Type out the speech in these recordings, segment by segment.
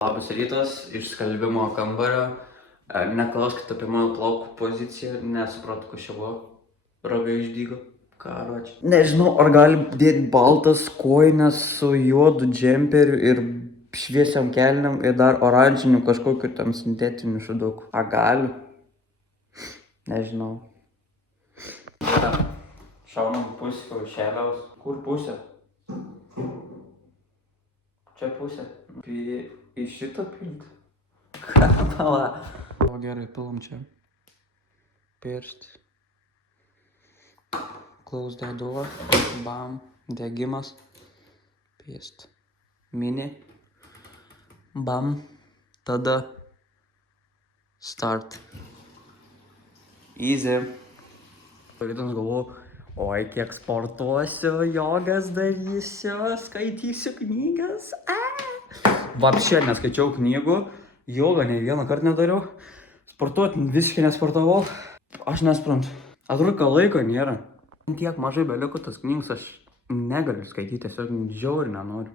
Labas rytas, iš skalbimo kambario. Neklauskite apie mano plaukų poziciją, nesuprantu, kas čia buvo. Ragai išdygo. Karoči. Nežinau, ar gali dėti baltas kojines su juodu džemperiu ir šviesiam kelniam ir dar oranžiniu kažkokiu ten sintetiniu šuduku. A gali? Nežinau. Šaunam pusę kaušeliaus. Kur pusė? Čia pusė. Į šitą pilt? Ką pala? O gerai, pilam čia. Pirst. Close the door. Bam. Degimas. Pist. Mini. Bam. Tada. Start. Easy. Rytams galvoju, oi kiek sportuosiu, jogas darysiu, skaitysiu knygas. Vapšė neskaičiau knygų, jogą ne vieną kartą nedariau, sportuoti visiškai nesportavau. Aš nesprantu, atrodo, kad laiko nėra. Tiek mažai beliko tas knygas, aš negaliu skaityti, tiesiog žiauriai nenoriu.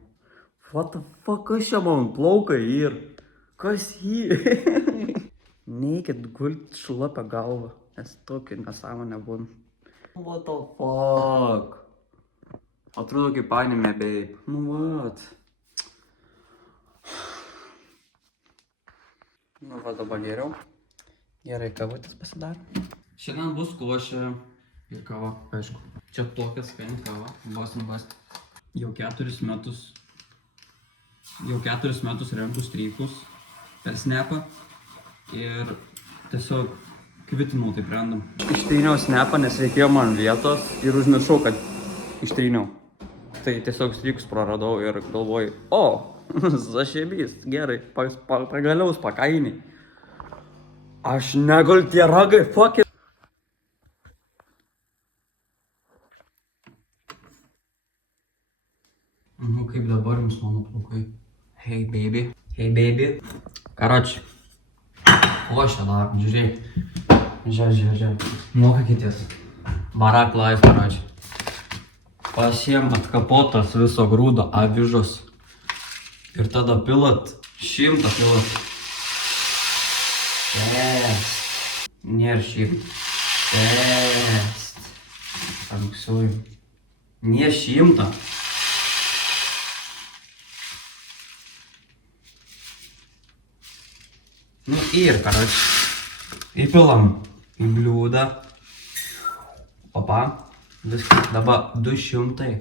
What the fuck, kas čia man plaukai ir? Kas jį? Neikit gult šlapę galvą, nes tokį nesąmonę būna. What the fuck? Atrodo kaip anime, babe. Nu what? Nu va, dabar geriau. Gerai, kavutės pasidaro. Šiandien bus košė ir kava, aišku. Čia tokia skani kava, Boston Bust. Jau 4 metus renku strykus per snapą ir tiesiog kvitinau taip random. Ištryniau snapą, nes reikėjo man vietos ir užmiršau, kad ištryniau. Tai tiesiog strykus praradau ir galvoju, zašėbys, gerai, pagaliaus pakainiai. Aš negaliu tie ragai, fuck it. Nu kaip dabar jums mano plaukai. Hey baby. Hey baby. Karoči. O šią darom, žiūrėk. Žiūrėk. Mokykitės. Barak life, karoči. Pasiem atkapotas viso grūdo avižos. Ir tada pilat 100 pilat. Test. Nėra 100. Test. Anksuoju. Nė 100. Nu ir, karoči. Įpilam į bliūdą. Opa. Viskas. Dabar 200.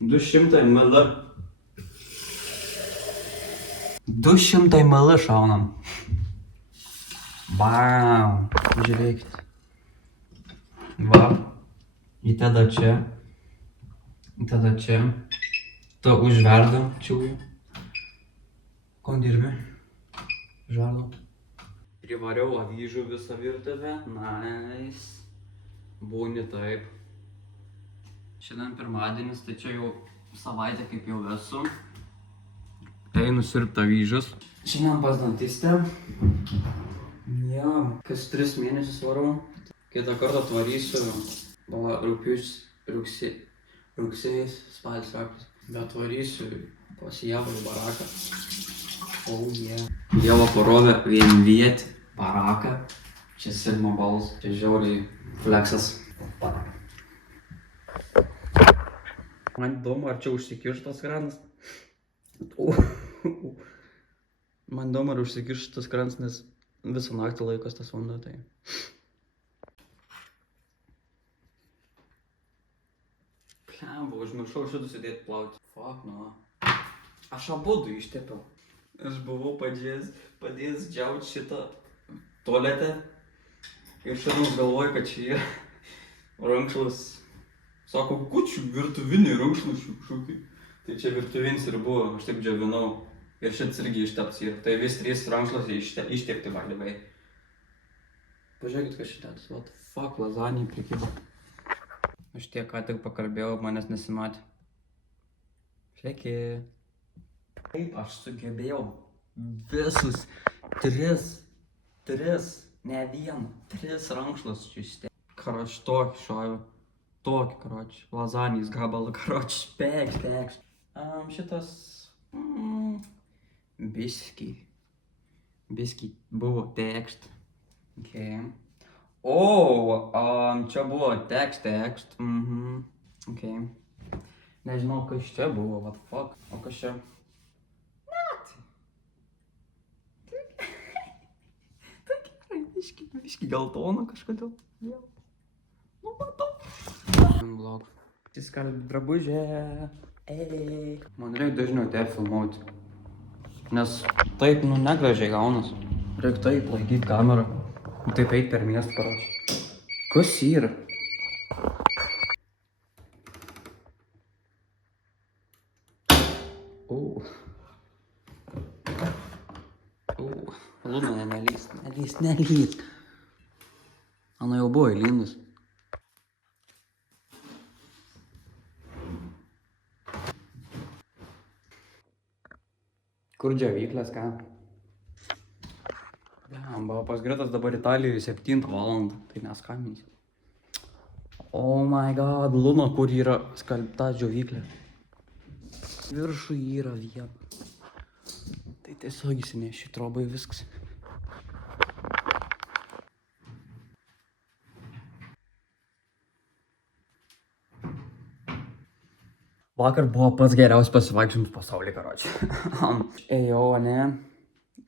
200 ml. 200 ml šaunam. Bam. Žiūrėkit. Va. Į tada čia. Tada čia. Tu užverdam čiūjų. Ko dirbi? Užverdam. Privariau avyžų visą virtuvę. Nice. Būni taip. Šiandien pirmadienis, tai čia jau savaitę kaip jau esu. Einu sirpt avyžas. Šiandien pas dantistę. Jo, kas 3 mėnesius varau. Kitą kartą tvarysiu. Rugsėjais, spalis raktas. Bet tvarysiu pas Ievą į baraką. Oh yeah. Ieva parovė vienvietį baraką. Čia Sigma balls. Čia žiauriai fleksas. Man įdomu, ar čia užsikirštas kranas. Man įdomu, ar užsikirštas kranas, nes visą naktį laikos tas vanduo, tai. Plemba, užmiršau šitų sėdėti plauti. Fuck, no. Aš abudu ištepiau. Aš buvau padėjęs džiaut šitą tualetę. Ir šiandien galvoju, kad čia yra rankšlas. Sako, kučių virtuviniai rankšluosčių kažkokiai. Tai čia virtuvinis ir buvo, aš taip džiavinau. Ir šits irgi išteps ir tai vis 3 rankšluosiai ištepti valdybai. Pažiūrėkit, kas šitas. What the fuck, lazanį prikibo. Aš tiek ką tik pakalbėjau, manęs nesimatė. Sveiki. Kaip aš sugebėjau visus 3, ne vieną, 3 rankšluosčius ištepti. Karoči, tokį šoviau. Tokį, karoči, lazanijos gabalą, karoči, pekš. Šitas Biski buvo tekst. Okay. O, čia buvo tekst. Okay. Nežinau, kas čia buvo, what the fuck. O kas čia? Tai gerai, biški geltono kažkodėl. Vėl. Nu, matau. Blog. Įskalbė drabužė. Man reikia dažniau te filmuoti. Nes taip, negražiai gaunas. Reikia taip laikyti kamerą. Taip eit per miestą parašyti. Kas yra? Luna, nelys. Ana jau buvo įlindus. Kur džiavyklės, ką? Buvo pas Gretas dabar Italijoje 7 valandą, tai neskambinsi. Oh my god, Luna, kur yra skalbta džiavyklė? Viršų yra viena. Tai tiesiog įsineši trobai viskas. Vakar buvo pats geriausias pasivaikščiojimas pasaulyje, karoči. Ėjau, ne?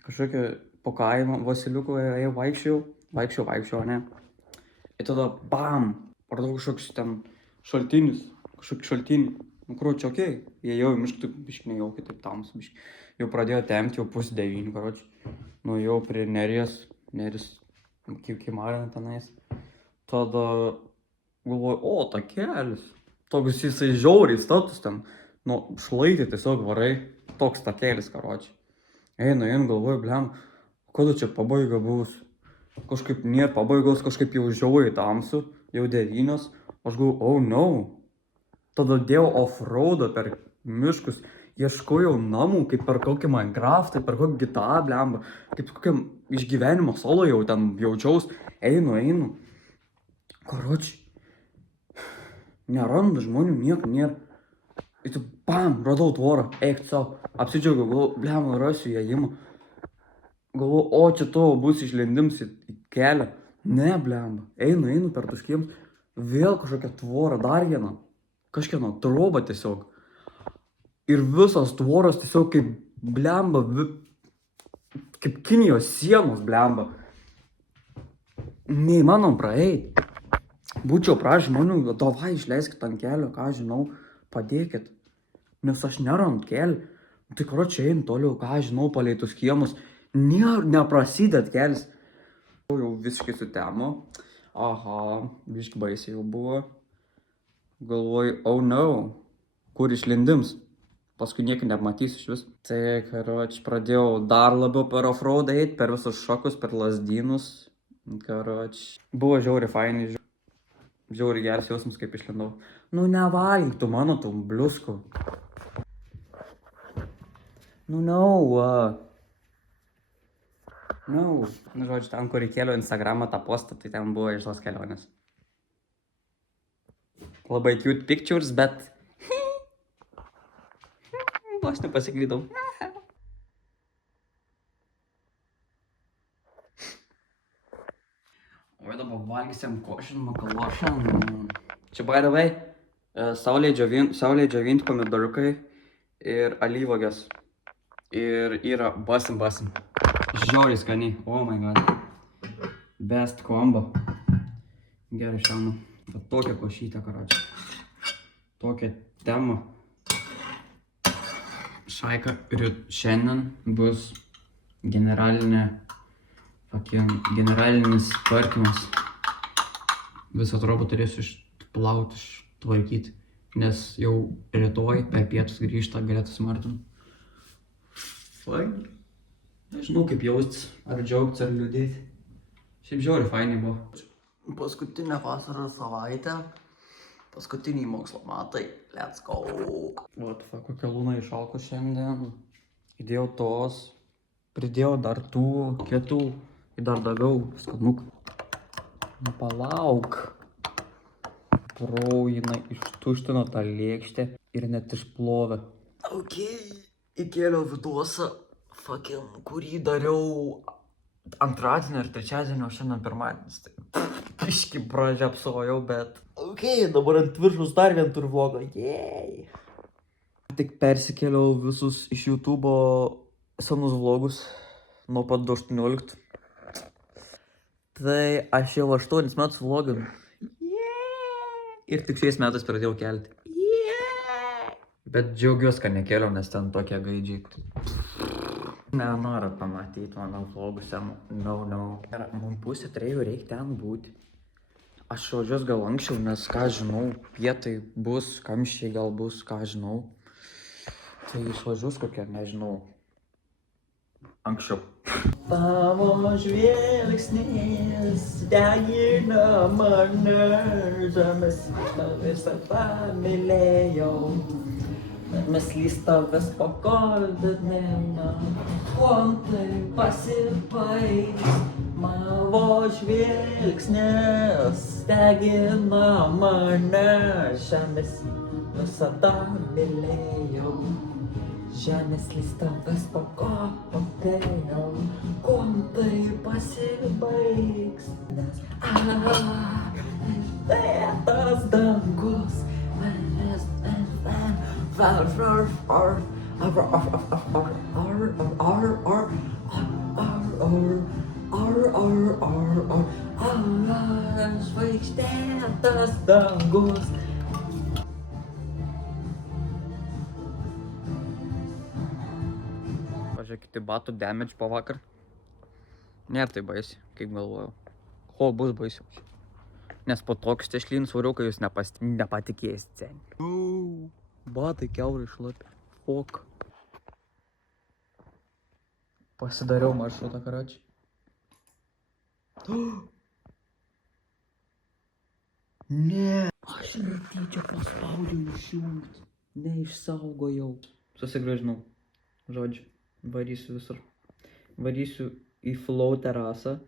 Kažkokį po kaimą Vasiliuko ėjau, vaikščiau, ne? Ir tada bam! Pradau kažkoks ten šaltinį. Nu, karoči, okei. Ėjau į mišką, taip biškai nejaukiai, taip tamsu biškai. Jau pradėjo temti, jau 8:30, karoči. Nuėjau prie Neries, Kimarina tenais. Tada galvoju, o, takelis. Toks jisai žiauriai status ten, nu, šlaitį tiesiog varai, toks takelis, karoči. Einu, galvoju, blem, kada čia pabaiga bus? Kažkaip nėra pabaigos, kažkaip jau žiauriai tamsu, jau 9, aš galvoju, oh no. Tada dėjau off-roadą per miškus, ieškojau namų, kaip per kokį Minecraftą, per kokį GTA, blemba, kaip kokiam išgyvenimo solo jau ten jaučiaus, einu. Karoči. Nerandu žmonių, nieko nėra. Ir tu bam, radau tvorą, eik savo. Apsidžiaugiau, galvoju, blema, rasiu įėjimą. Galvoju, o čia tavo bus išlendims į kelią. Ne, blema, einu per tuškiems. Vėl kažkokia tvora, dar viena. Kažkieno troba tiesiog. Ir visos tvoros tiesiog kaip blemba, kaip Kinijos sienos blemba. Neįmanom praeit. Būčiau prašę žmonių, davai išleiskit ant kelio, ką žinau, padėkit. Nes aš nerandu kelią. Tai karoči einu toliau, ką žinau, palei tus kiemus. Neprasidėt kelis. Jau visiškai sutemo. Aha, biškai baisiai jau buvo. Galvoju, oh no, kur išlindims? Paskui niekį nepamatysiu iš vis. Tai, karoči, pradėjau dar labiau per off-road eit, per visus šokus, per lazdynus. Karoči, buvo žiauriai fainai. Žiauriai geras jausmas, kaip išlindau. Nu, nevalgyk tu mano tų bliuskų. Nu, no. Nu, žodžiu, ten, kur įkėliau Instagramą tą postą, tai ten buvo iš tos kelionės. Labai cute pictures, bet... Aš nepasiklydau. O dabar valgysim košinimą kalošą. Čia, by the way, saulėje džiovinti pomidoriukai ir alyvuogės. Ir yra basim. Žiauriai skaniai. Oh my god. Best combo. Gerai šiandien. Tokia košytė, karoči. Tokia tema. Šaika šiandien bus generalinis tvarkymas. Visą trobą turėsiu išplauti, ištvarkyti, nes jau rytoj per pietus grįžta Gretas Martin. Fainai. Nežinau kaip jaustis, ar džiaugtis, ar liūdėti. Šiaip žiauriai fainai buvo. Paskutinė vasaros savaitė, paskutiniai mokslo metai, let's go. What the fuck, kokia Luna išalko šiandien. Įdėjau tos, pridėjau dar tų, kitų. Ir dar daviau skanuką. Nu, palauk. Jinai ištuštino tą lėkštę ir net išplovė. Ok, įkėliau viduose kurį dariau antradienio ir trečiadienio, šiandien pirmadienis. Tai biškį pražiapsojau, bet... Dabar ant viršus dar vien turiu vlogą. Tik persikėliau visus iš YouTube'o senus vlogus nuo pat 18. Tai aš jau 8 metus vloginu. Ir tik šiais metais pradėjau kelti. Bet džiaugiuosi, kad nekėliau, nes ten tokie gaidžiai. Nenoriu pamatyti mano vlogus. No. Man 2:30 reikia ten būti. Aš važiuos gal anksčiau, nes ką žinau, pietai bus, kamščiai gal bus, ką žinau. Tai išvažiuos kokia, nežinau, anksčiau. Tavo žvilgsnis degina mane, žemės visą pamylėjau. Mes lystavęs pakoldinėme, kuom tai pasibaigs. Mavo žvilgsnis degina mane, žemės visada mylėjau. Žemės lystavęs pakopėjau, kuom tai pasibaigs. Nes tas dangus manęs žvaigždėtas dangus. Pažiūrėkite, batų damage po vakar. Nėra tai baisi, kaip galvojau. Ko bus baisiau. Nes po toks tešlyn svariukai jūs nepatikėsite. Batai kiaurai šlapia. Fok. Pasidariau maršrutą, karoči. Ne. Aš netyčia paspaudžiau išjungti. Neišsaugojau. Susigrąžinau. Žodžiu, varysiu visur. Varysiu į Flow terasą,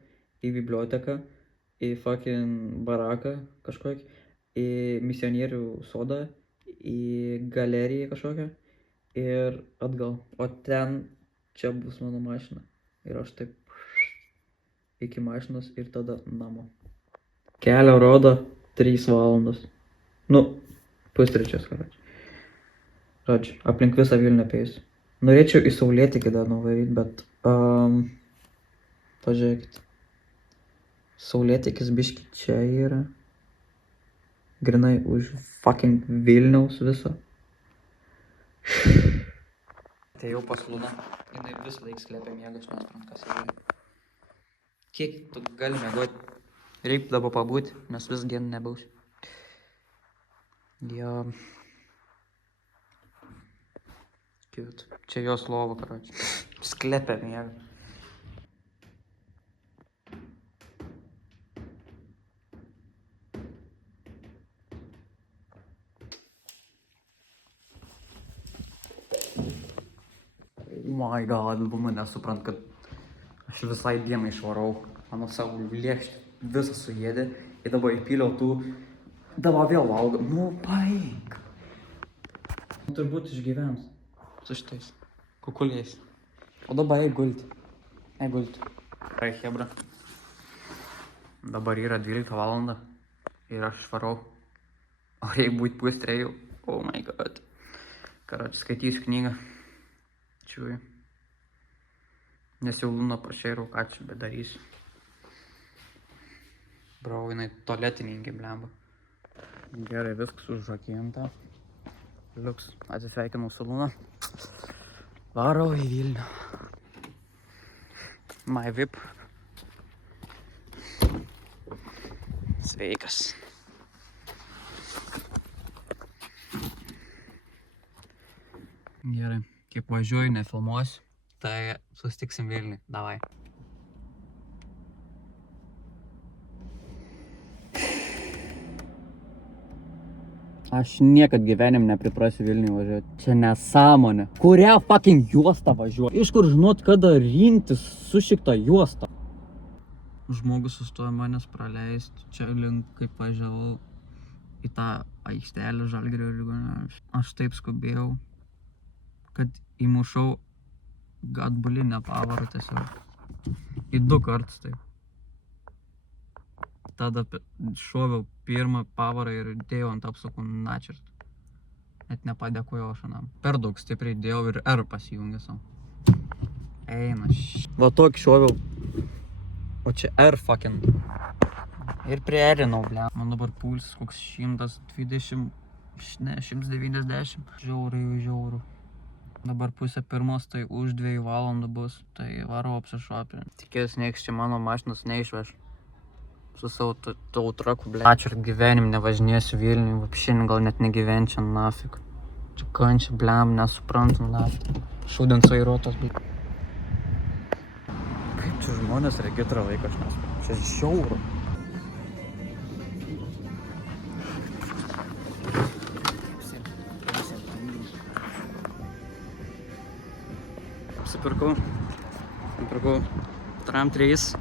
į biblioteką, į fucking baraką kažkokį, į misionierių sodą, į galeriją kažkokią ir atgal. O ten čia bus mano mašina. Ir aš taip iki mašinos ir tada namo. Kelio rodo 3 valandas. Nu, 2:30, karoči. Žodžiu, aplink visą Vilnių apėjus. Norėčiau į Saulėtekį dar nuvaryt, bet... pažiūrėkit. Saulėtekis biški čia yra. Grinai už fucking Vilniaus viso. Atėjau pas Luna. Jinai vis laik slėpia miegą, aš nesuprantu, kas yra. Kiek tu gali miegoti? Reikia dabar pabūti, nes vis dieną nebausiu. Jo. Cute. Čia jos lova, karoči. Sklepia miegą. My god, mama nesuprant, kad aš visai dieną išvarau. Mano savo lėkštę visą suėdė. Ir dabar įpyliau tų. Dabar vėl valgo. Nu, paik. Turbūt išgyvens. Su šitais kukuliais. O dabar eik gulti. Eik gulti. Gerai, hebra. Dabar yra 12 valanda. Ir aš išvarau. O reikia būti 2:30. Oh my god. Karoči, skaitysiu knygą. Čiūju. Nes jau Luna prašėjau, ką čia bedarysiu. Brau, jinai tualetininkė, blemba. Gerai, viskas užrakinta. Liuks, atsisveikinau su Luna. Varau į Vilnių. My VIP. Sveikas. Gerai, kaip važiuoju, nefilmuosiu, tai susitiksim Vilniui. Davai. Aš niekad gyvenim nepriprasiu Vilniui važiuoti. Čia nesąmonė. Kurią fucking juostą važiuoju? Iš kur žinot, kada rinktis sušiktą juostą? Žmogus sustojo manęs praleisti. Čia link, kaip važiavau į tą aikštelę Žalgirio ligoninės. Aš taip skubėjau, kad įmušau atbulinę pavarą tiesiog. Į 2 kartus taip. Tada šoviau pirmą pavarą ir dėjau ant apsukų načirt. Net nepadėkojau šanam. Per daug stipriai dėjau ir R pasijungė savo. Eina Va tokį šoviau. O čia R fucking. Ir prierinau, ble. Man dabar pulsas koks 120, ne, 190. Žiauriai. Dabar pusė pirmos, tai už 2 valandų bus. Tai varau apsišopį. Tikės nieks čia mano mašinos neišveš. Su savo traku, ble. Ačiū ir gyvenim nevažinėsiu Vilniui. Vapšin gal net negyvenčiau, nafik. Čia kančia, blem, nesuprantu, nafik. Šūdins vairuotos, ble. Kaip čia žmonės regitrą laiko, aš nesuprantu. Čia žiauru. Apsipirkau Tram 3,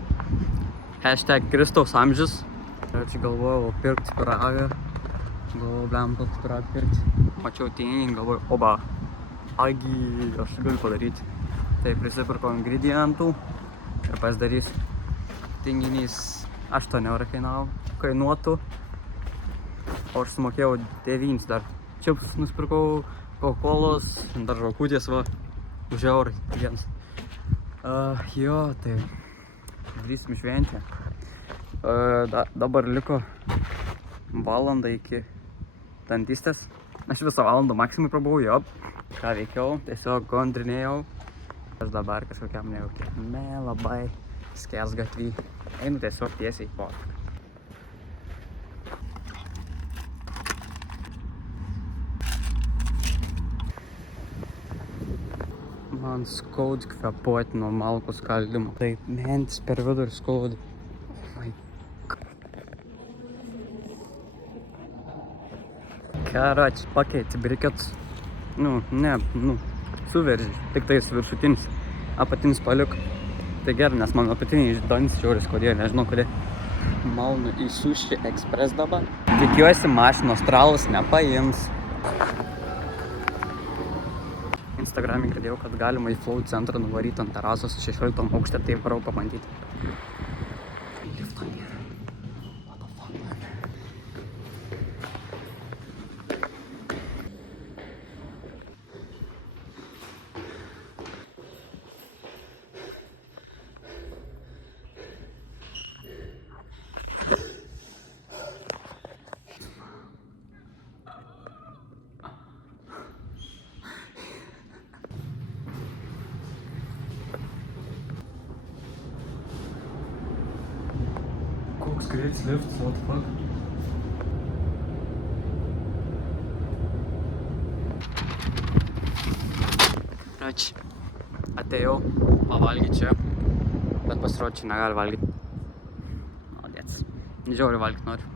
hashtag Kristaus amžius. Čia galvojau pirkti pyragą. Galvojau, blem, kokį pyragą pirkti. Mačiau tinginį, galvojau, oba. Agi, aš galiu padaryti. Tai prisipirkau ingredientų ir pasidarysiu. Tinginys 8 eurų kainuotų. O aš sumokėjau 9 dar. Čips nusipirkau, Coca-Colos, dar žalkutės va. Už eurą vienas. Jo, tai darysim šventę. Dabar liko valanda iki dantistės. Aš visą valandą maksimui prabuvau, jo. Ką veikiau, tiesiog gondrinėjau. Aš dabar kažkokiam nejaukime labai skęs gatvį. Einu tiesiog tiesiai po. Man skaud kvėpuoti nuo malkų skaldimo. Tai mentis per vidurį skaud. Oh my god. Karač, pakeiti briketus. Suverži. Tik tais viršutinis. Apatinis paliuk. Tai gerai, nes man apatiniai dantis žiauris kodėl, nežinau kodėl. Maunu į Sushi Express dabar. Tikiuosi mašinos tralas nepaims. Instagram'e girdėjau, kad galima į Flow centrą nuvaryti ant terasos 16 aukšte, tai varau pabandyti. Lifto nėra. What the fuck, man? Koks greitas liftas, what the fuck? Ačiū. Atėjau pavalgyti čia, bet pasirodo čia negali valgyti. Malodėts. Žiauriai valgyti noriu.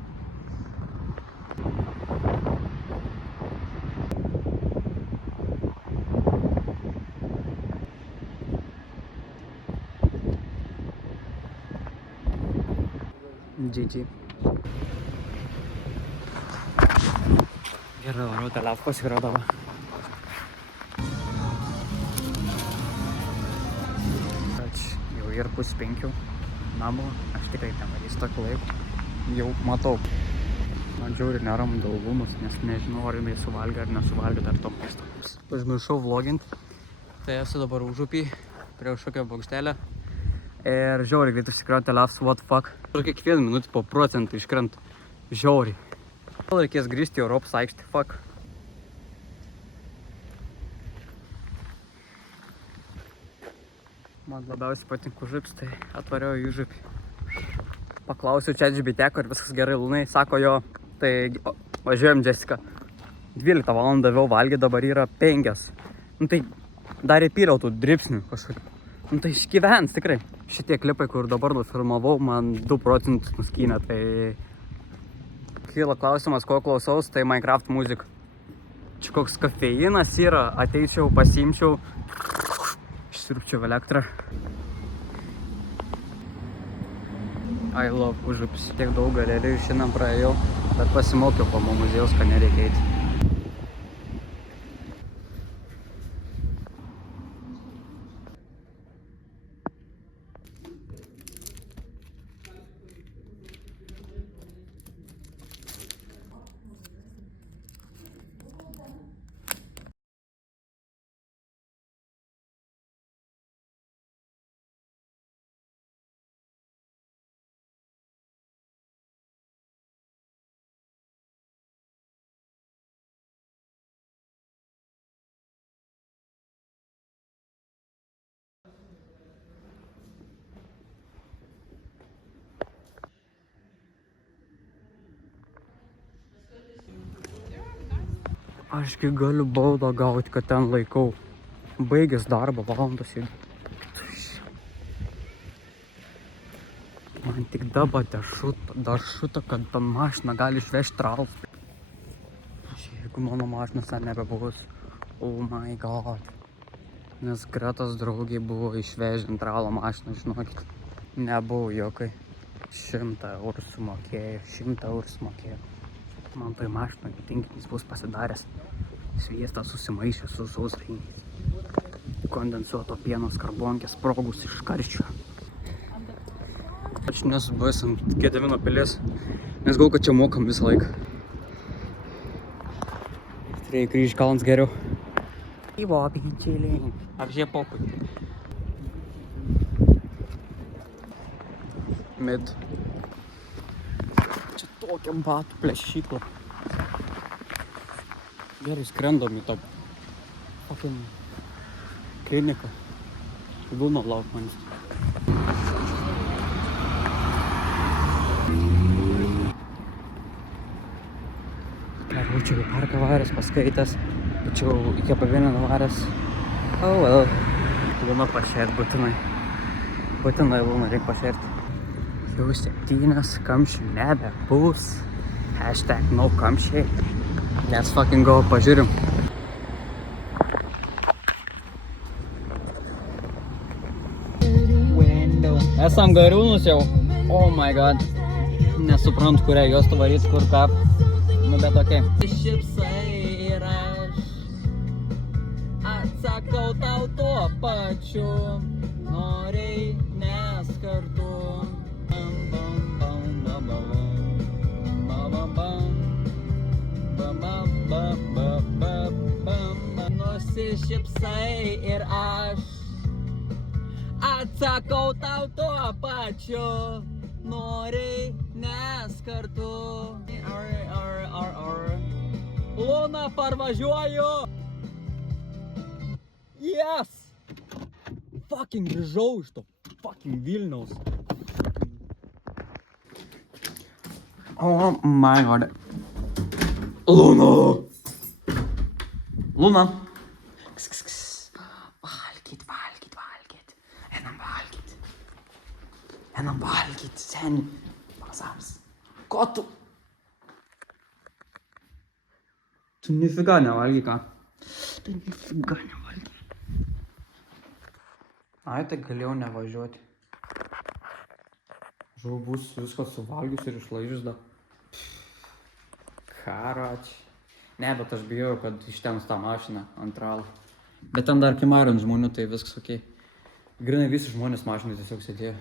GG. Gerai, varau telefą pasikradavo. Jau ir 4:30 namo, aš tikrai nevarysiu tokį laiką. Jau matau. Man žiauriai neramu dėl Lunos, nes nežinau, ar jinai suvalgė ar nesuvalgė dar to maisto. Užmiršau vloginti, tai esu dabar užupį prie kažkokio bokštelę. Ir žiauriai greit užsikrauti telefas, what the fuck. Ir kiekvieną minutį po procentų iškrent. Žiauriai. Gal reikės grįžti į Europos aikštį, fuck. Man labiausiai patinka užupis, tai atvariau į užupį. Paklausiau ChatGPT, ar viskas gerai Lunai, sako jo, tai važiuojam Jessica. 12 valandą vėl valgė, dabar yra 5. Tai dar įpyriau tų dripsnių kažkur. Tai išgyvens tikrai. Šitie klipai, kur dabar nufilmavau, man 2 procentus nuskynė, tai... Kyla klausimas, ko klausaus, tai Minecraft muzika. Čia koks kafeinas yra, ateičiau, pasiimčiau, išsirupčiau elektrą. I love užupis. Tiek daug galerijų šiandien praėjau, bet pasimokiau po mo muziejaus, kad nereikia eiti. Ašgi galiu baudą gauti, kad ten laikau. Baigęs darbą valandos ir... Man tik dabar dašuta, kad ta mašina gali išvežti tralus. Jeigu mano mašinos ten nebebus, oh my god. Nes Gretos draugiai buvo išvežę tralo mašiną, žinokit. Nebuvo jokai. 100 eurų sumokėjo, 100 eurų sumokėjo. Man toj mašinoj tinkinys bus pasidaręs. Sviestas susimaišęs su sausainiais. Kondensuoto pieno skarbonkės sprogus iš karščio. Aš nesubuvęs ant Gedimino pilies, nes galvoju, kad čia mokam visą laiką. Turėjai kryžių kalnas geriau. Ivo, bičiuliai. Apžie popui. Mid. Čia tokia batų plėšykla. Gerai skrendom į tą fucking kliniką. Būna lauk manis. Dar būčiau į parką varęs, paskaitęs. Būčiau į Kepavinę varęs. Oh well. Lūna pašėrt būtinai. Būtinai Lūna reik pašėrti. Jau 7 kamščių nebebus. Hashtag no kamščiai. Let's fucking go, pažiūrim. Esam Gariūnus jau. Oh my god. Nesuprantu, kurią juostą varyt, kur ką. Nu bet okei. Šipsai ir aš atsakau tau tuo pačiu. Noriai, nes kartu. Nusišypsai ir aš atsakau tau tuo pačiu. Noriai, nes kartu. Lūna, parvažiuoju! Yes! Fucking grįžau iš to fucking Vilniaus. Oh my god. Lūna! Lūna! Valgyt. Einam valgyt, seni. Pasams. Ko tu? Tu nifiga nevalgy, ką? Tu nifiga nevalgy. Ai, tai galėjau nevažiuoti. Žinau, bus viską suvalgius ir išlaižius da. Karač. Ne, bet aš bijau, kad ištems tą mašiną ant ralo. Bet ten dar kimarint žmonių, tai viskas okei. Grinai visi žmonės mašinai tiesiog sėdėjo.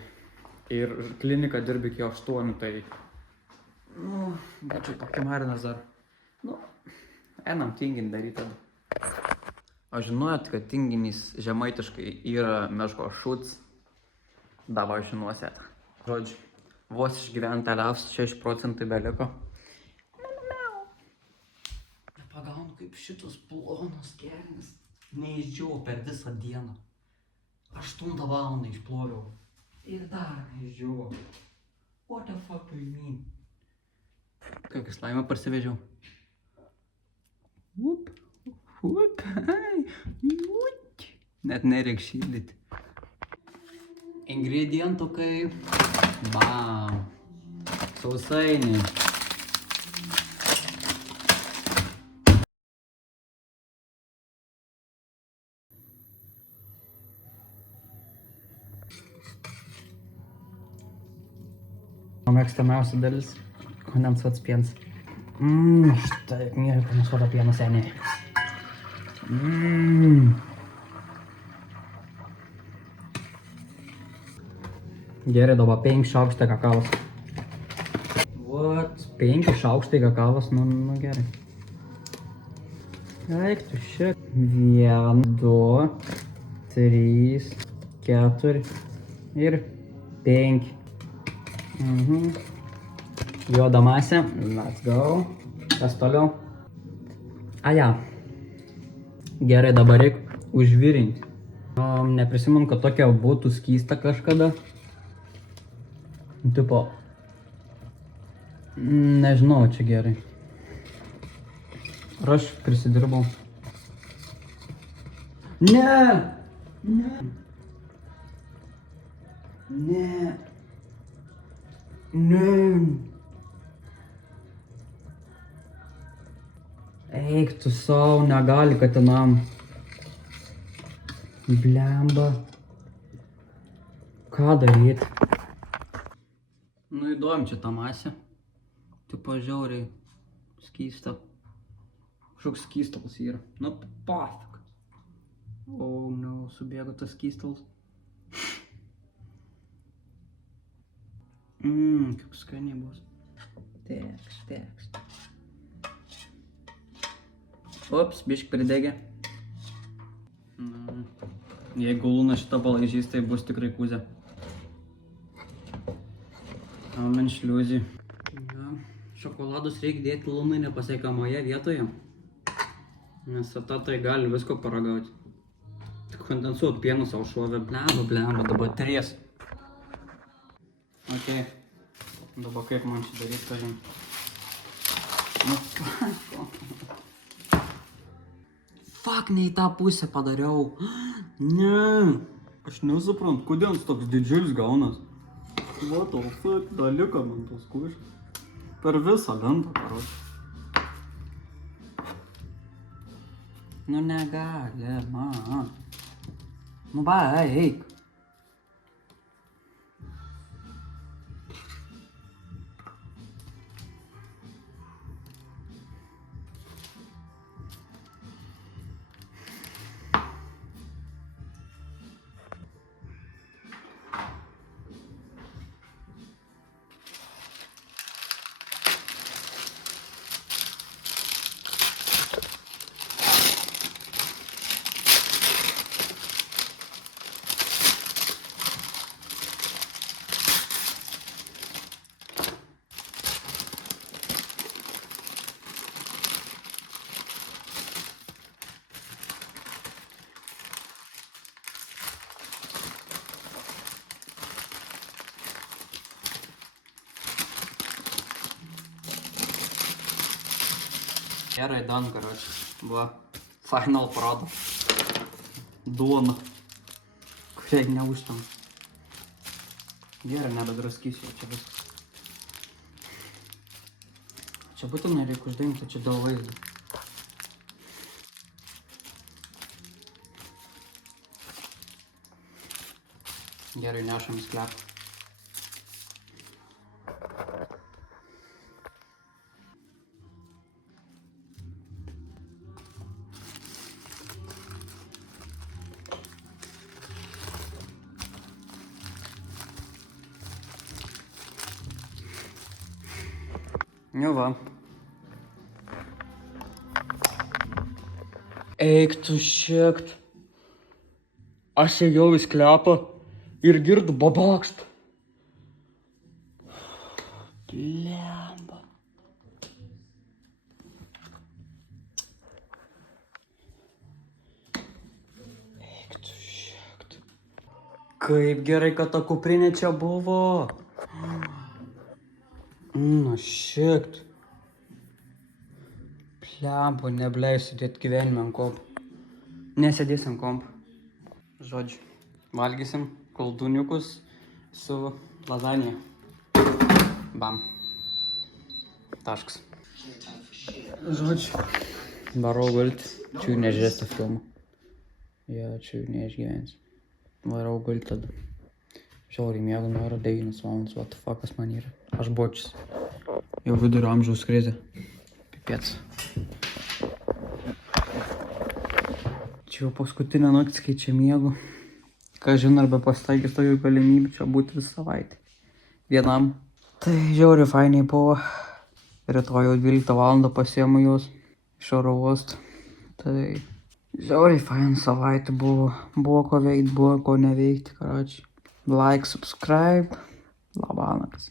Ir klinika dirbi iki 8, tai... Nu, bet čia pakimarinas dar. Nu, einam tingin daryti tada. O žinojot, kad tinginys žemaitiškai yra meško šuts? Dabar žinosit. Žodžiu, vos išgyvent aliaus 6% beliko. Nepagaunu, kaip šitos plonos kelnes neišdžiau per visą dieną. 8 valandą išploviau. Ir dar neišdžiau. What the fuck do you mean? Kokį slaimą parsivežiau. Net nereik šildyti. Ingredientukai. Bam. Sausainiai. Mėgstamiausia dalis. Kondensuotas pienas. Štai, mėgai kondensuotą pieną seniai. Gerai, dabar 5 šaukštai kakavos. What? 5 šaukštai kakavos, nu gerai. Eik tu šit. 1, 2, 3, 4 ir 5. Juoda masė. Let's go. Kas toliau? Aja. Gerai, dabar reikia užvirinti. Neprisimenu, kad tokia būtų skysta kažkada. Tipo. Nežinau, čia gerai. Ir aš prisidirbau. Ne! Ne! Ne! Ne! Eik tu savo, negali katinam. Blemba. Ką daryt? Nu įdomi čia ta masė. Tipo žiauriai skysta. Kažkoks skystalas yra. Nu pafik. Oh no, subėgo tas skystalas. Kaip skaniai bus. Teks. Ups, bišk pridegė. Jeigu Luna šitą palaižys, tai bus tikrai kūzė. Amen šliuzį. Šokoladus reikia dėti Lunai nepasiekiamoje vietoje. Nes tada tai gali visko paragauti. Tik kondensuot pienu savo šovę. Blemba, dabar 3. Ok. Dabar kaip man čia daryti, kažin. Fuck, ne į tą pusę padariau. Ne. Aš nesuprantu, kodėl jis toks didžiulis gaunas. What the fuck, dalyka man tos kušas. Per visą lentą, karoči. Nu negali, man. Nu va, eik. Gerai, dan, karoči. Va, final product. Duona. Kuriai neužtam. Gerai, nebedraskysiu, čia viskas. Čia būtent nereikia uždengti, čia dėl vaizdo. Gerai, nešam į sklepą. Nu va. Eik tu šiekt. Aš ėjau į sklepą ir girdu babakšt. Blemba. Eik tu šiekt. Kaip gerai, kad ta kuprinė čia buvo. Nu, šiekt. Plempo, nebleisiu sėdėti gyvenime ant kompo. Nesėdėsim ant kompo. Žodžiu, valgysim koldūniukus su lazanija. Bam. Taškas. Žodžiu. Varau gulti. Čia jau nežiūrės tą filmą. Jo, čia jau neišgyvensiu. Varau gulti tada. Žiauriai miegu, nu yra 9 valandas, what the fuck, kas man yra. Aš bočius. Jau vidurio amžiaus krizė. Pipėts. Čia jau paskutinę naktį, kai čia miegu. Ką žin, arba pasitaikys tokių galimybių čia būti visą savaitę. Vienam. Tai žiauriai fainiai buvo. Rytoj jau 12 valandą pasiemu juos iš oro uosto. Tai žiauriai fainai savaitė buvo. Buvo ko veikti, buvo ko neveikti, karoči. Like, subscribe. Labanaktis.